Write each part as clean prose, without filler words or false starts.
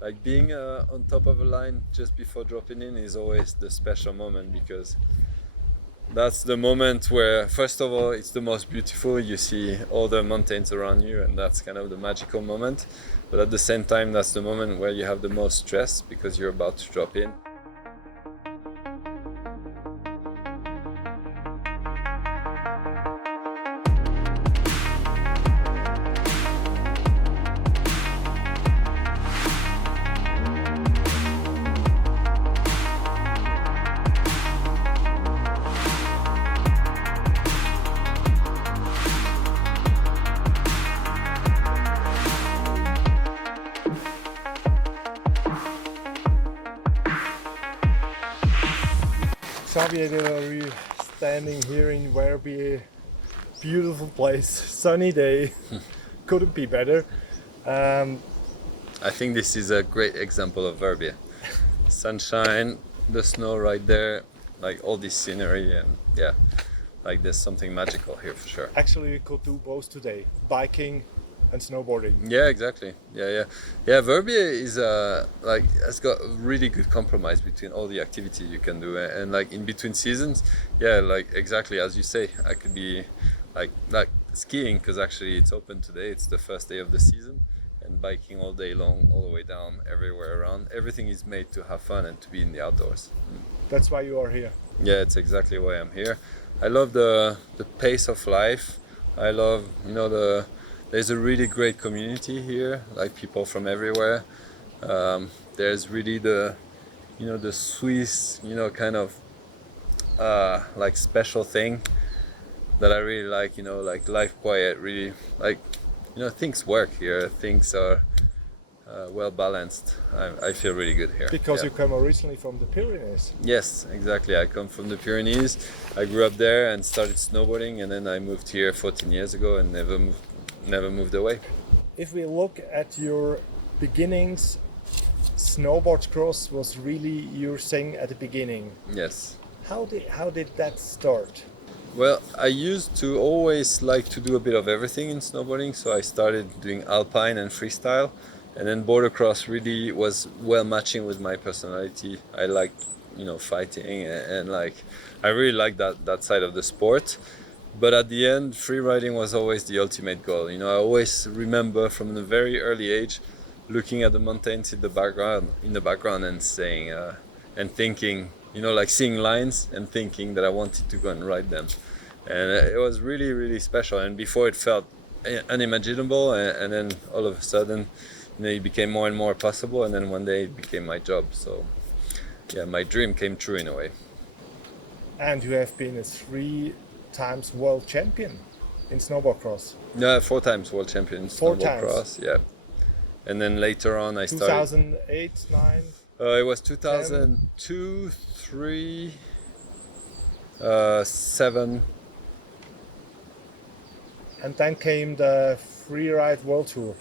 like being on top of a line just before dropping in is always the special moment, because that's the moment where, first of all, it's the most beautiful. You see all the mountains around you, and that's kind of the magical moment. But at the same time, that's the moment where you have the most stress because you're about to drop in. Xavier, we're standing here in Verbier, beautiful place, sunny day, couldn't be better. I think this is a great example of Verbier. Sunshine, the snow right there, like all this scenery, and yeah, like there's something magical here for sure. Actually, we could do both today, biking and snowboarding. Yeah, exactly. Yeah. Verbier is like has got a really good compromise between all the activities you can do, and like in between seasons, yeah, like exactly as you say, I could be like skiing, because actually it's open today. It's the first day of the season, and biking all day long, all the way down, everywhere around. Everything is made to have fun and to be in the outdoors. That's why you are here. Yeah, it's exactly why I'm here. I love the pace of life. I love, there's a really great community here, like people from everywhere. There's really the Swiss, kind of like special thing that I really like, like life quiet, really like, things work here, things are well balanced. I feel really good here. Because yeah. you come originally from the Pyrenees. Yes, exactly. I come from the Pyrenees. I grew up there and started snowboarding, and then I moved here 14 years ago and never moved away. If we look at your beginnings, Snowboard Cross was really your thing at the beginning. Yes. How did that start? Well, I used to always like to do a bit of everything in snowboarding, so I started doing alpine and freestyle, and then border cross really was well matching with my personality. I liked, fighting, and like I really liked that side of the sport. But at the end, free riding was always the ultimate goal. I always remember from a very early age looking at the mountains in the background and saying and thinking, like seeing lines and thinking that I wanted to go and ride them. And it was really, really special. And before it felt unimaginable, and then all of a sudden, it became more and more possible. And then one day it became my job. So yeah, my dream came true in a way. And you have been a 3 times world champion in snowboard cross. No, 4 times world champion in snowboard cross. Yeah. And then later on I started 2008, 9. It was 2002, 3, 7. And then came the Freeride World Tour.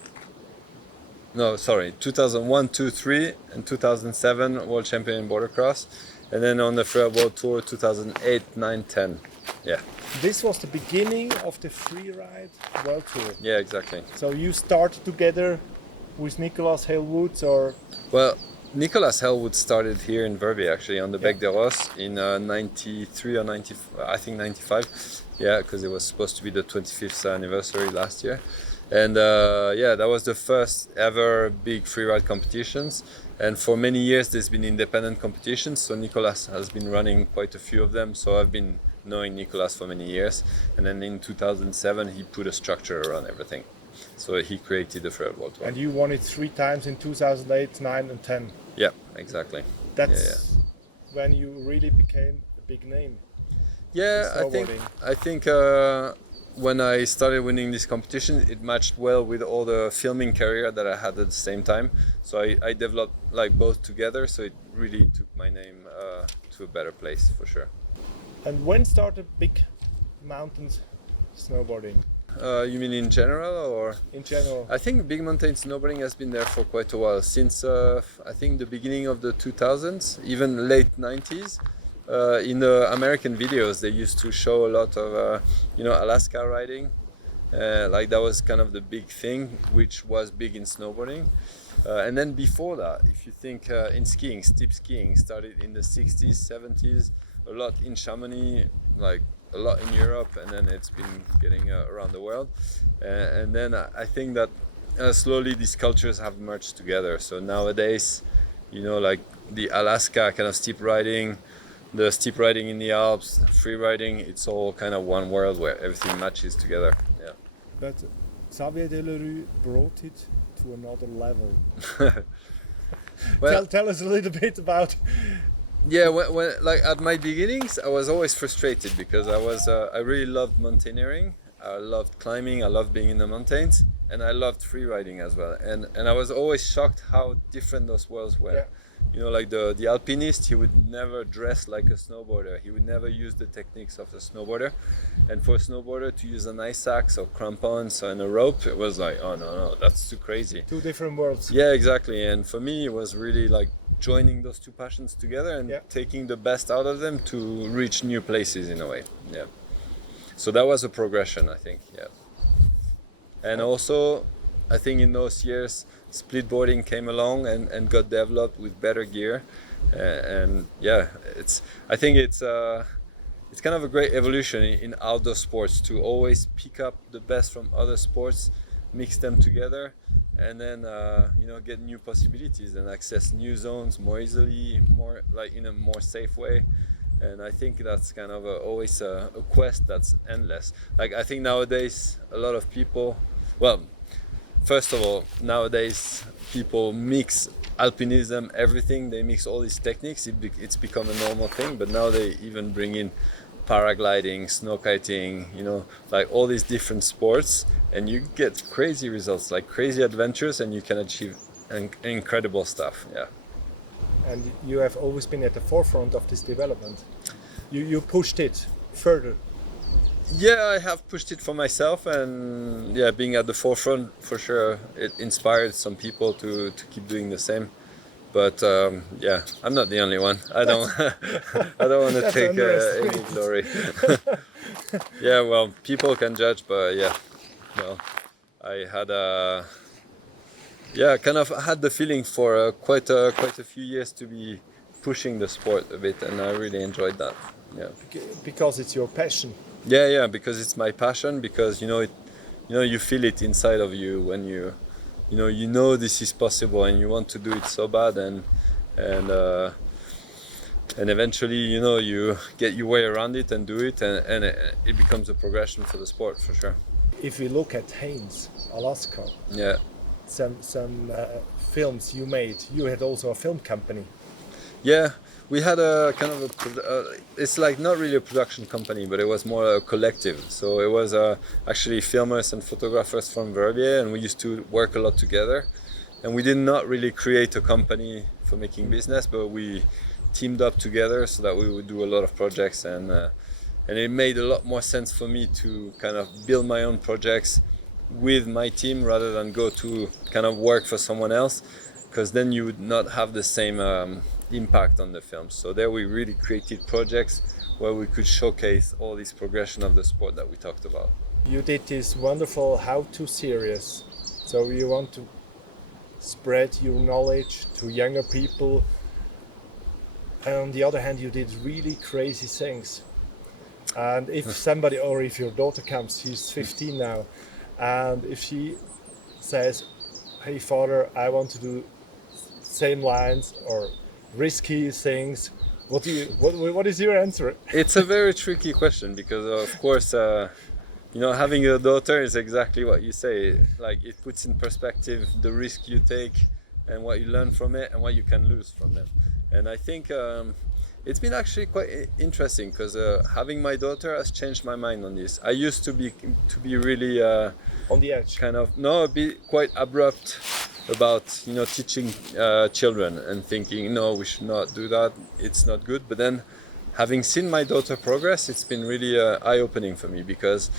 No, sorry, 2001, 2, 3, and 2007 world champion in border cross, and then on the Freeride World Tour 2008, 9, 10. Yeah. This was the beginning of the Freeride World Tour. Yeah, exactly. So you started together with Nicolas Hellwoods, or? Well, Nicolas Hellwood started here in Verbier, actually, on the Bec de Ros in 93 or 90, I think 95. Yeah, because it was supposed to be the 25th anniversary last year. And that was the first ever big freeride competitions. And for many years, there's been independent competitions. So Nicolas has been running quite a few of them. So I've been knowing Nicolas for many years. And then in 2007, he put a structure around everything. So he created the Freeride World Tour. And you won it 3 times in 2008, 9 and 10. Yeah, exactly. That's when you really became a big name. Yeah, I think when I started winning this competition, it matched well with all the filming career that I had at the same time. So I developed like both together. So it really took my name to a better place for sure. And when started Big Mountain Snowboarding? You mean in general, or? In general. I think Big Mountain Snowboarding has been there for quite a while, since I think the beginning of the 2000s, even late 90s. In the American videos, they used to show a lot of, Alaska riding. Like that was kind of the big thing, which was big in snowboarding. And then before that, if you think in skiing, steep skiing started in the 60s, 70s, a lot in Chamonix, like a lot in Europe, and then it's been getting around the world. And then I think that slowly these cultures have merged together. So nowadays, like the Alaska kind of steep riding, the steep riding in the Alps, free riding, it's all kind of one world where everything matches together. Yeah. But Xavier Delerue brought it to another level. Well, tell us a little bit about. Yeah, when like at my beginnings, I was always frustrated because I really loved mountaineering. I loved climbing. I loved being in the mountains, and I loved free riding as well. And I was always shocked how different those worlds were. Yeah. Like the alpinist, he would never dress like a snowboarder. He would never use the techniques of a snowboarder. And for a snowboarder to use an ice axe or crampons and a rope, it was like, oh no, that's too crazy. Two different worlds. Yeah, exactly. And for me, it was really like joining those two passions together and taking the best out of them to reach new places in a way. Yeah. So that was a progression, I think. Yeah. And also, I think in those years, split boarding came along and got developed with better gear. And yeah, I think it's kind of a great evolution in outdoor sports to always pick up the best from other sports, mix them together, and then get new possibilities and access new zones more easily, more like in a more safe way. And I think that's kind of always a quest that's endless. Like I think nowadays a lot of people, well, first of all, nowadays people mix alpinism, everything. They mix all these techniques. It's become a normal thing. But now they even bring in paragliding, snow kiting, like all these different sports, and you get crazy results, like crazy adventures, and you can achieve incredible stuff. Yeah. And you have always been at the forefront of this development. You pushed it further. Yeah, I have pushed it for myself, and yeah, being at the forefront for sure, it inspired some people to keep doing the same. But yeah, I'm not the only one. I don't want to take any glory. Yeah, well, people can judge, but yeah, well, I had kind of had the feeling for quite a few years to be pushing the sport a bit, and I really enjoyed that. Yeah. Because it's your passion. Yeah, because it's my passion. Because you feel it inside of you when you this is possible, and you want to do it so bad, and eventually you get your way around it and do it, and it becomes a progression for the sport for sure. If we look at Haynes, Alaska, yeah, some films you made. You had also a film company. Yeah, we had a kind of it's like not really a production company, but it was more a collective. So it was actually filmers and photographers from Verbier, and we used to work a lot together. And we did not really create a company for making business, but we teamed up together so that we would do a lot of projects, and it made a lot more sense for me to kind of build my own projects with my team rather than go to kind of work for someone else, because then you would not have the same impact on the film. So there we really created projects where we could showcase all this progression of the sport that we talked about. You did this wonderful how-to series, so you want to spread your knowledge to younger people, and on the other hand you did really crazy things. And if somebody, or if your daughter comes, she's 15 now, and if she says, hey father, I want to do same lines or risky things, what is your answer? It's a very tricky question, because of course having a daughter is exactly what you say. Like, it puts in perspective the risk you take and what you learn from it and what you can lose from them. And I think it's been actually quite interesting, because having my daughter has changed my mind on this. I used to be really on the edge, be quite abrupt about teaching children and thinking, no, we should not do that, it's not good. But then having seen my daughter progress, it's been really eye-opening for me, because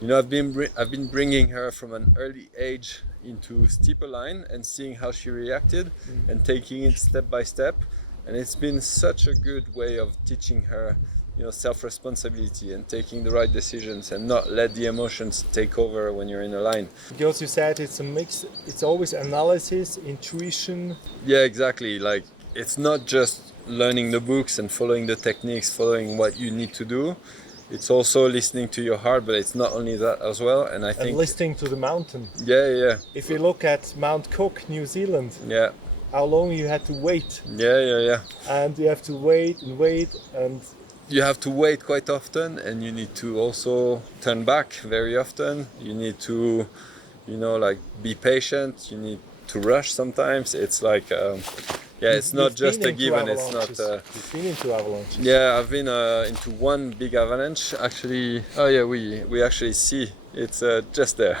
I've been bringing her from an early age into steeper line and seeing how she reacted and taking it step by step, and it's been such a good way of teaching her self-responsibility and taking the right decisions and not let the emotions take over when you're in a line. Because you said it's a mix, it's always analysis, intuition. Yeah, exactly. Like, it's not just learning the books and following the techniques, following what you need to do. It's also listening to your heart, but it's not only that as well. And I think listening to the mountain. Yeah. If you look at Mount Cook, New Zealand, yeah, how long you had to wait. Yeah. And you have to wait, and you have to wait quite often, and you need to also turn back very often. You need to, be patient. You need to rush sometimes. It's like, it's not just a given. It's not. You've been into avalanches. Yeah, I've been into one big avalanche. Actually, we actually see it's just there.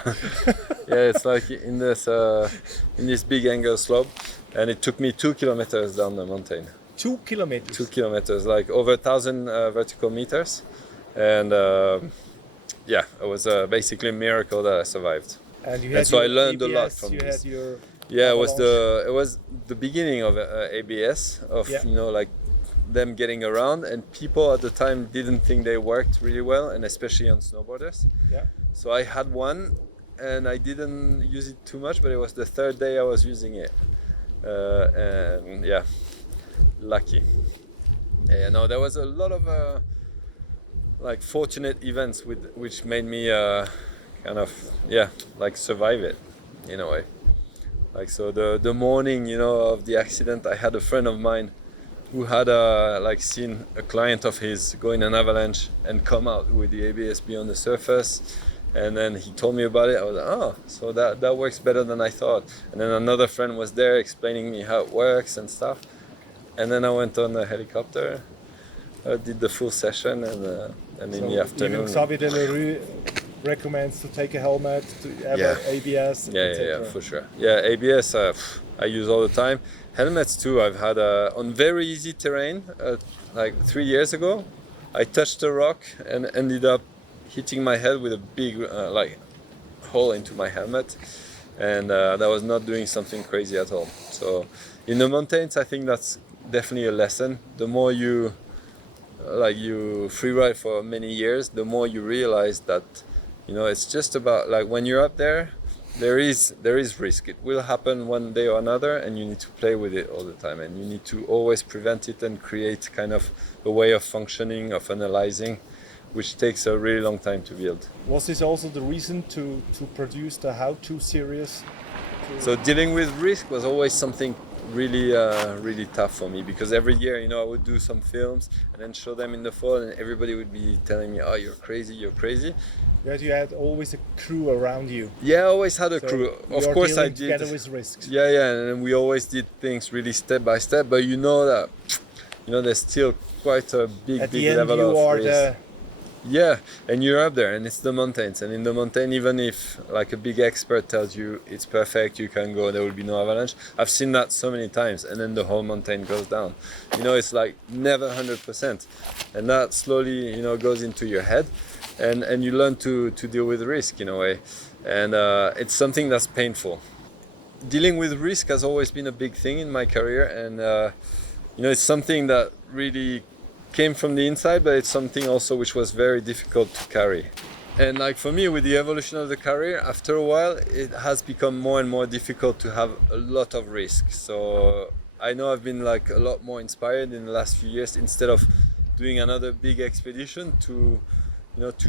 Yeah, it's like in this big angle slope, and it took me 2 kilometers down the mountain. 2 kilometers. 2 kilometers, like over 1,000 vertical meters, and it was basically a miracle that I survived. And so I learned a lot from you this. Had your Yeah, it was the beginning of ABS, of them getting around, and people at the time didn't think they worked really well, and especially on snowboarders. Yeah. So I had one, and I didn't use it too much, but it was the third day I was using it, and lucky. Yeah, no, there was a lot of fortunate events which made me survive it in a way. Like, so the morning, of the accident, I had a friend of mine who had seen a client of his go in an avalanche and come out with the ABS on the surface, and then he told me about it. I was like, oh, so that works better than I thought. And then another friend was there explaining me how it works and stuff. And then I went on a helicopter, did the full session, and in the afternoon. Even Xavier de la Rue recommends to take a helmet, to have ABS. Yeah, for sure. Yeah, ABS I use all the time. Helmets too. I've had on very easy terrain. 3 years ago, I touched a rock and ended up hitting my head with a big hole into my helmet, and that was not doing something crazy at all. So in the mountains, I think that's definitely a lesson. The more you freeride for many years, the more you realize that it's just about, like, when you're up there is risk. It will happen one day or another, and you need to play with it all the time, and you need to always prevent it and create kind of a way of functioning, of analyzing, which takes a really long time to build. Was this also the reason to produce the how-to series? So dealing with risk was always something really tough for me, because every year, I would do some films and then show them in the fall, and everybody would be telling me, oh, you're crazy. Yes, you had always a crew around you. Yeah, I always had a crew. Of course I did. Together with risks. Yeah, and we always did things really step by step, but that there's still quite a big level of risk. Yeah, and you're up there, and it's the mountains, and in the mountain, even if like a big expert tells you it's perfect, you can go, there will be no avalanche. I've seen that so many times, and then the whole mountain goes down. It's like never 100%, and that slowly goes into your head, and you learn to deal with risk in a way, and it's something that's painful. Dealing with risk has always been a big thing in my career, and it's something that really came from the inside, but it's something also which was very difficult to carry. And like for me, with the evolution of the career, after a while, it has become more and more difficult to have a lot of risk. So I know I've been like a lot more inspired in the last few years, instead of doing another big expedition, to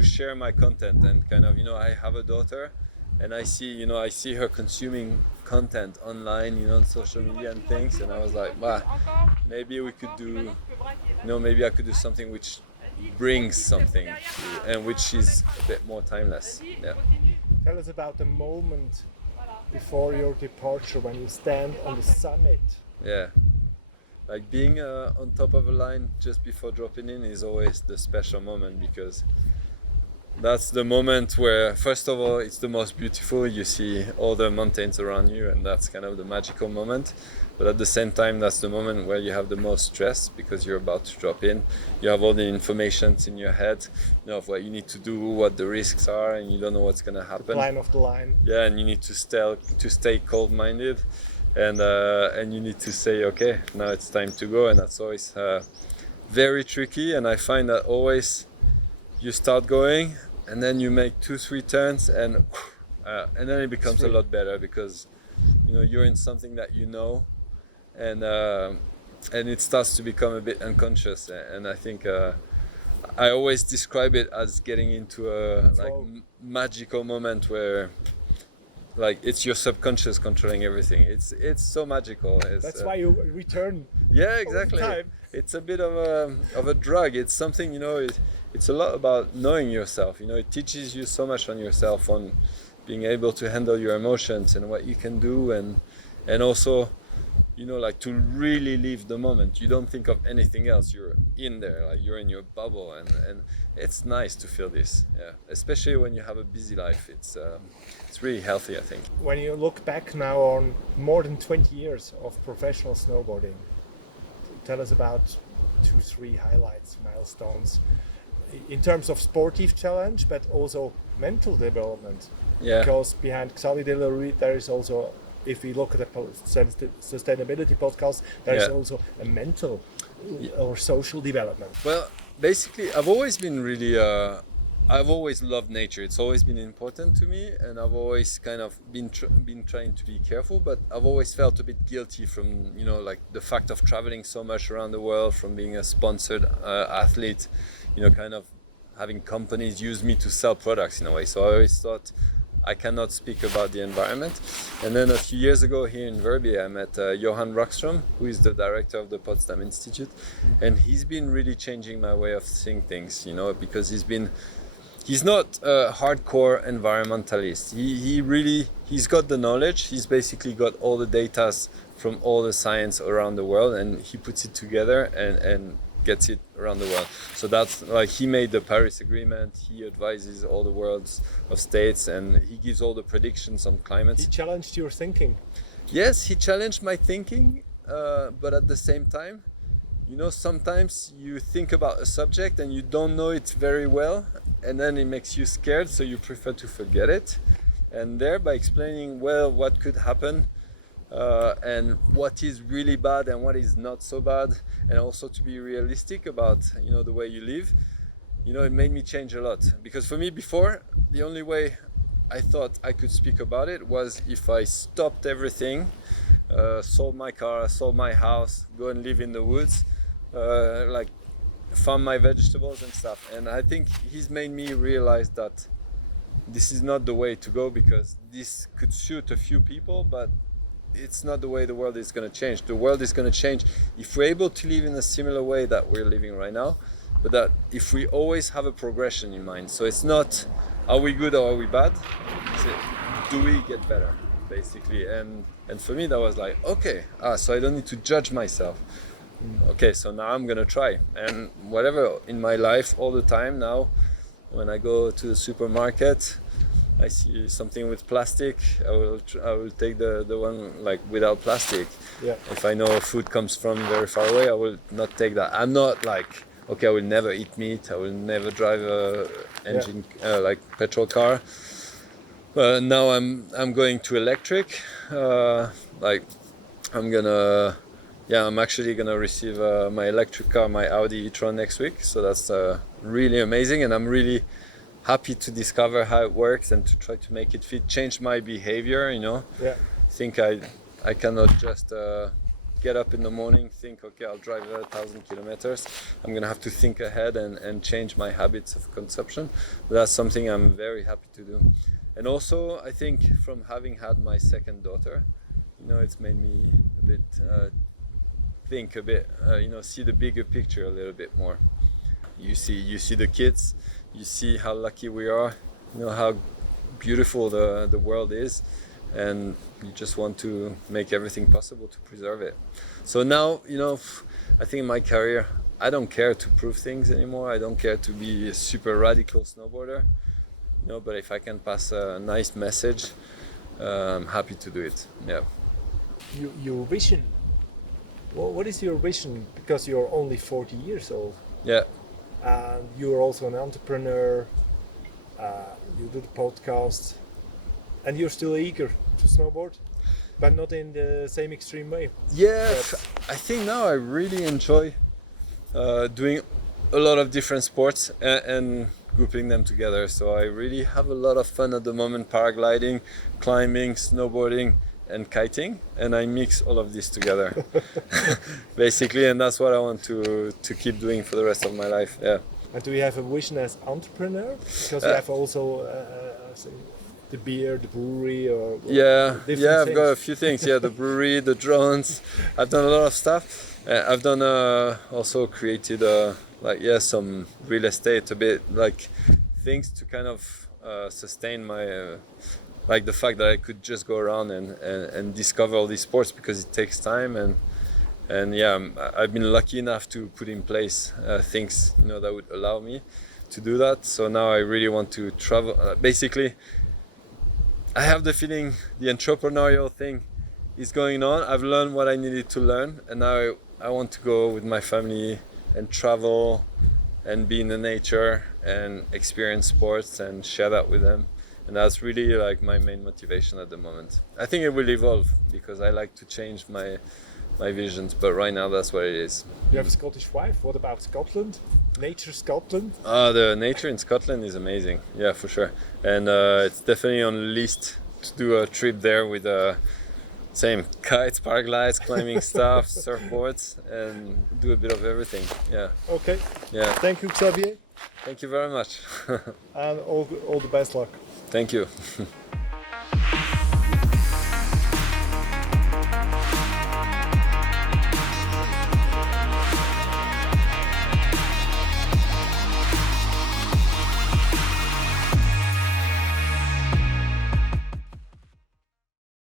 share my content, and kind of, I have a daughter, and I see her consuming content online, on social media and things, and I was like, maybe we could do, maybe I could do something which brings something, and which is a bit more timeless. Yeah. Tell us about the moment before your departure, when you stand on the summit. Yeah. Like being on top of a line just before dropping in is always the special moment, because that's the moment where, first of all, it's the most beautiful. You see all the mountains around you, and that's kind of the magical moment. But at the same time, that's the moment where you have the most stress, because you're about to drop in. You have all the information in your head, of what you need to do, what the risks are, and you don't know what's going to happen. Line of the line. Yeah, and you need to stay cold-minded, and you need to say, okay, now it's time to go. And that's always very tricky, and I find that always you start going and then you make 2-3 turns and then it becomes a lot better because you're in something that and it starts to become a bit unconscious, and I think I always describe it as getting into a magical moment where it's your subconscious controlling everything. It's so magical. That's why you return. Yeah, exactly. It's a bit of a drug. It's something, it's a lot about knowing yourself. It teaches you so much on yourself, on being able to handle your emotions and what you can do, and also to really live the moment. You don't think of anything else. You're in there, you're in your bubble, and it's nice to feel this. Yeah, especially when you have a busy life. It's really healthy, I think. When you look back now on more than 20 years of professional snowboarding, tell us about 2-3 highlights, milestones, in terms of sportive challenge, but also mental development. Yeah. Because behind Xavier there is also, if we look at the sustainability podcast, there is also a mental or social development. Well, basically, I've always been really, I've always loved nature. It's always been important to me, and I've always kind of been trying to be careful, but I've always felt a bit guilty from, the fact of traveling so much around the world, from being a sponsored athlete, kind of having companies use me to sell products in a way. So I always thought, I cannot speak about the environment. And then a few years ago here in Verbier, I met Johan Rockström, who is the director of the Potsdam Institute. And he's been really changing my way of seeing things, because he's not a hardcore environmentalist. He's got the knowledge. He's basically got all the data from all the science around the world, and he puts it together and gets it around the world. So that's he made the Paris Agreement, he advises all the worlds of states, and he gives all the predictions on climate. He challenged your thinking. Yes, he challenged my thinking, but at the same time, sometimes you think about a subject and you don't know it very well, and then it makes you scared, so you prefer to forget it. And there, by explaining what could happen, and what is really bad and what is not so bad, and also to be realistic about the way you live, it made me change a lot. Because for me before, the only way I thought I could speak about it was if I stopped everything, sold my car, sold my house, go and live in the woods, farm my vegetables and stuff. And I think he's made me realize that this is not the way to go, because this could suit a few people, but it's not the way the world is going to change. The world is going to change if we're able to live in a similar way that we're living right now, but that if we always have a progression in mind. So it's not, are we good or are we bad? It's, do we get better, basically? And for me, that was okay, so I don't need to judge myself. Okay, so now I'm going to try. And whatever in my life all the time now, when I go to the supermarket, I see something with plastic, I will take the one without plastic. Yeah. If I know food comes from very far away, I will not take that. I'm not okay, I will never eat meat, I will never drive a engine petrol car. Now I'm going to electric. I'm actually gonna receive my electric car, my Audi e-tron next week. So that's really amazing, and I'm really happy to discover how it works and to try to make it change my behavior. Yeah. I think I cannot just get up in the morning, think, okay, I'll drive 1,000 kilometers. I'm gonna have to think ahead and change my habits of consumption. But that's something I'm very happy to do. And also, I think from having had my second daughter, it's made me a bit think a bit, see the bigger picture a little bit more. You see the kids, you see how lucky we are, how beautiful the world is, and you just want to make everything possible to preserve it. So now, I think in my career, I don't care to prove things anymore. I don't care to be a super radical snowboarder, but if I can pass a nice message, I'm happy to do it. Yeah. Your vision. Well, what is your vision? Because you're only 40 years old. Yeah. And you're also an entrepreneur. You do the podcast, and you're still eager to snowboard, but not in the same extreme way. Yeah, I think now I really enjoy doing a lot of different sports and grouping them together. So I really have a lot of fun at the moment, paragliding, climbing, snowboarding, and kiting, and I mix all of this together basically, and that's what I want to keep doing for the rest of my life. Yeah. And do you have a vision as entrepreneur? Because you have also the beer, the brewery, or I've got a few things. Yeah, the brewery, the drones. I've done a lot of stuff. I've done also created some real estate, a bit like things to kind of sustain my like the fact that I could just go around and discover all these sports, because it takes time, and yeah, I've been lucky enough to put in place things that would allow me to do that. So now I really want to travel. Basically, I have the feeling the entrepreneurial thing is going on. I've learned what I needed to learn, and now I want to go with my family and travel and be in the nature and experience sports and share that with them. And that's really like my main motivation at the moment. I think it will evolve, because I like to change my visions, but right now that's what it is. You have a Scottish wife. What about Scotland? Nature Scotland? The nature in Scotland is amazing. Yeah, for sure. And it's definitely on the list to do a trip there with same kites, paraglides, climbing stuff, surfboards, and do a bit of everything. Yeah. Okay. Yeah. Thank you, Xavier. Thank you very much. And all the best luck. Thank you.